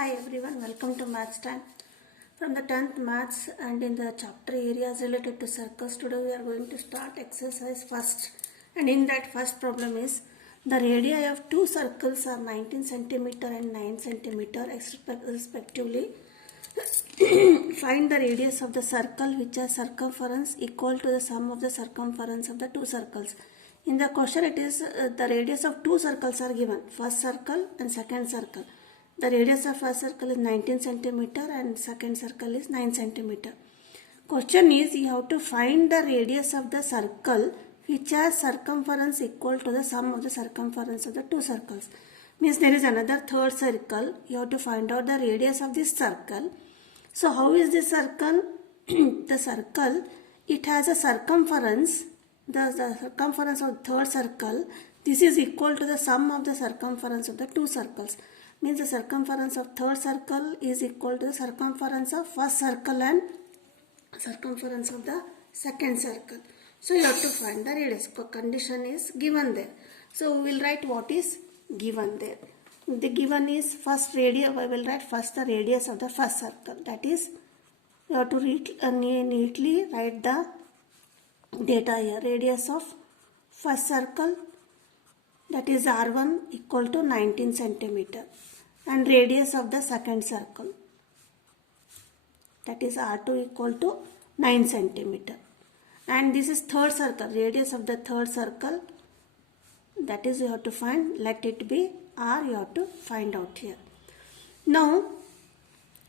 Hi everyone, welcome to Maths Time. From the 10th Maths and in the chapter areas related to circles, today we are going to start exercise first. And in that first problem is, the radii of two circles are 19 centimeter and 9 centimeter respectively. Find the radius of the circle which has circumference equal to the sum of the circumference of the two circles. In the question it is the radius of two circles are given, first circle and second circle. The radius of first circle is 19 centimeter and second circle is 9 centimeter. Question is, you have to find the radius of the circle which has circumference equal to the sum of the circumference of the two circles. Means there is another third circle. You have to find out the radius of this circle. So how is this circle? The circle, it has a circumference. The circumference of third circle, this is equal to the sum of the circumference of the two circles. Means the circumference of third circle is equal to the circumference of first circle and circumference of the second circle. So you have to find the radius. Condition is given there. So we will write what is given there. The given is first radius. I will write first the radius of the first circle. That is, you have to neatly write the data here. Radius of first circle, that is R1 equal to 19 centimeter, and radius of the second circle, that is R2 equal to 9 centimeter. And this is third circle, radius of the third circle, that is you have to find, let it be R, you have to find out here. Now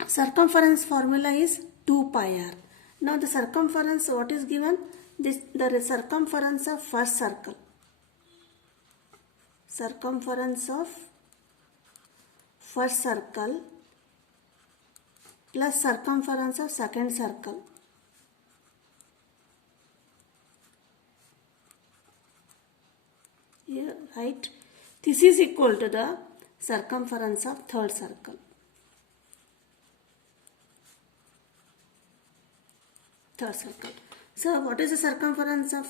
circumference formula is 2 pi r. Now the circumference, what is given? The circumference of first circle. Circumference of first circle plus circumference of second circle. Here, right? This is equal to the circumference of third circle. Third circle. So what is the circumference of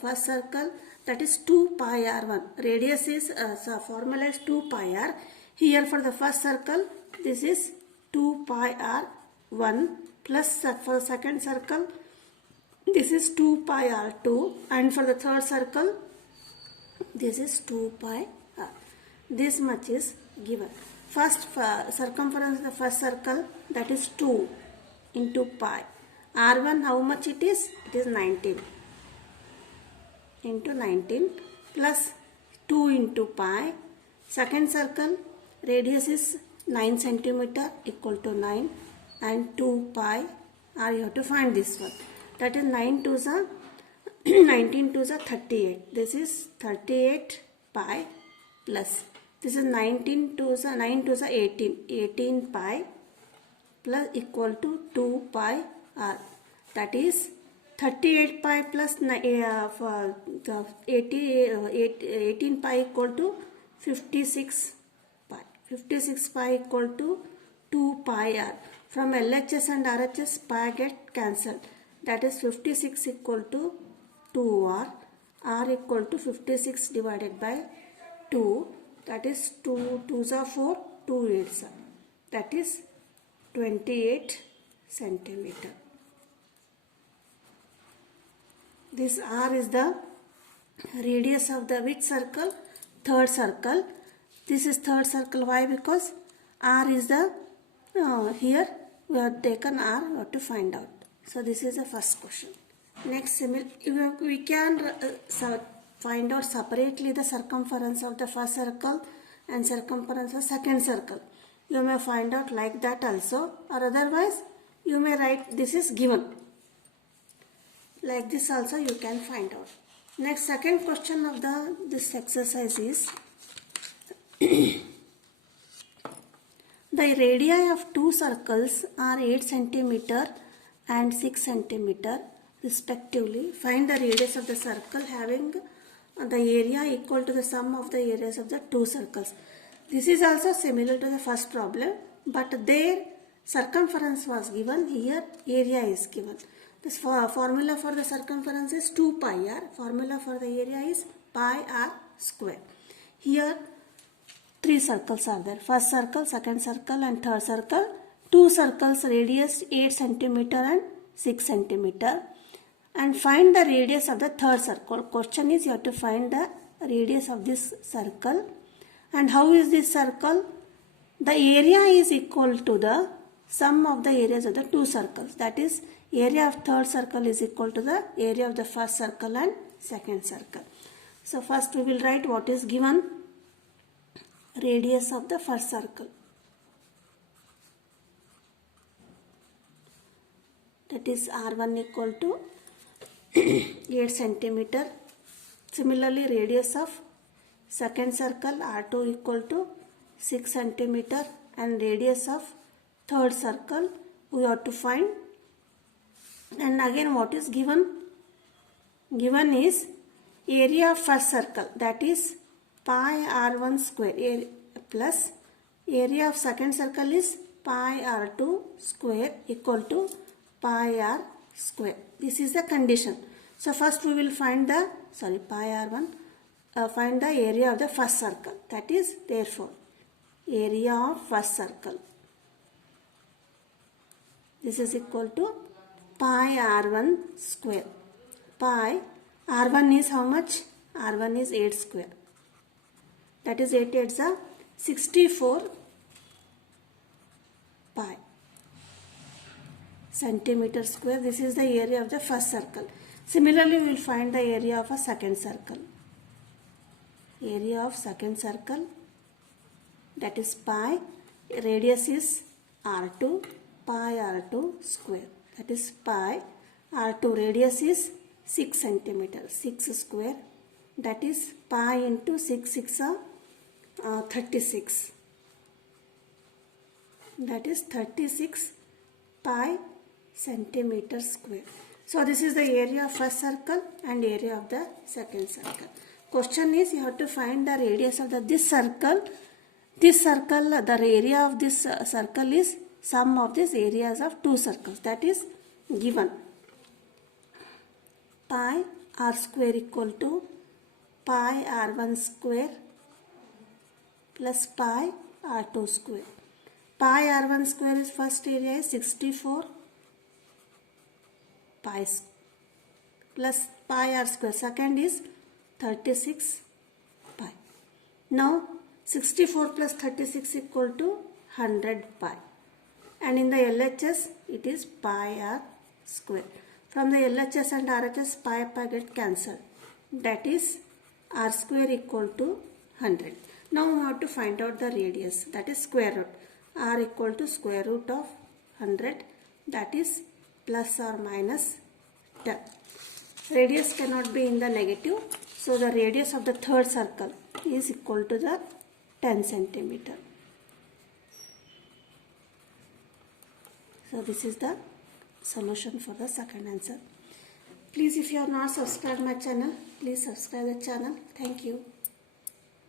first circle? That is 2 pi r1. Radius is, formula is 2 pi r. Here for the first circle, this is 2 pi r1 plus for the second circle, this is 2 pi r2, and for the third circle, this is 2 pi r. This much is given. First circumference of the first circle, that is 2 into pi. R1 how much it is? It is 19 into 19 plus 2 into pi. Second circle, radius is 9 centimeter equal to 9 and 2 pi r. You have to find this one. That is 9 to the 19 to the 38. This is 38 pi plus this is 19 to the 9 to the 18 pi plus equal to 2 pi r. That is 38 pi plus 18 pi equal to 56 pi. 56 pi equal to 2 pi r. From LHS and RHS, pi get cancelled. That is 56 equal to 2 r. R equal to 56 divided by 2. That is 2 2s are 4, 2 8s are. That is 28 centimeter. This r is the radius of the which circle? Third circle. This is third circle. Why? Because r is the, here we have taken r, we have to find out. So this is the first question. Next, we can find out separately the circumference of the first circle and circumference of second circle. You may find out like that also, or otherwise you may write this is given. Like this also you can find out. Next, second question of this exercise is the radii of two circles are 8 centimeter and 6 centimeter respectively. Find the radius of the circle having the area equal to the sum of the areas of the two circles. This is also similar to the first problem, but there circumference was given, here area is given. This formula for the circumference is 2 pi r. Formula for the area is pi r square. Here three circles are there. First circle, second circle and third circle. Two circles radius 8 centimeter and 6 centimeter. And find the radius of the third circle. Question is you have to find the radius of this circle. And how is this circle? The area is equal to the sum of the areas of the two circles. That is, area of third circle is equal to the area of the first circle and second circle. So first we will write what is given. Radius of the first circle. That is R1 equal to 8 centimeter. Similarly, radius of second circle R2 equal to 6 centimeter, and radius of third circle we have to find. And again, what is given? Given is area of first circle, that is pi R1 square plus area of second circle is pi R2 square equal to pi R square. This is the condition. So first we will find the pi R1, find the area of the first circle. That is, therefore, area of first circle. This is equal to pi R1 square. Pi R1 is how much? R1 is 8 square. That is 8 8s are 64 pi centimeter square. This is the area of the first circle. Similarly, we will find the area of a second circle. Area of second circle, that is pi, radius is R2, pi R2 square. That is pi R2, radius is 6 centimeter, 6 square. That is pi into 6 6 are 36. That is 36 pi centimeter square. So this is the area of first circle and area of the second circle. Question is you have to find the radius of this circle. This circle, the area of this circle is sum of these areas of two circles. That is given. Pi R square equal to pi R1 square plus pi R2 square. Pi R1 square is first area is 64 pi plus pi R square. Second is 36 pi. Now 64 plus 36 equal to 100 pi. And in the LHS it is pi R square. From the LHS and RHS, pi get cancelled. That is R square equal to 100. Now we have to find out the radius, that is square root. R equal to square root of 100, that is plus or minus 10. Radius cannot be in the negative, so the radius of the third circle is equal to the 10 centimeter. So this is the solution for the second answer. Please, if you have not subscribed my channel, please subscribe the channel. Thank you.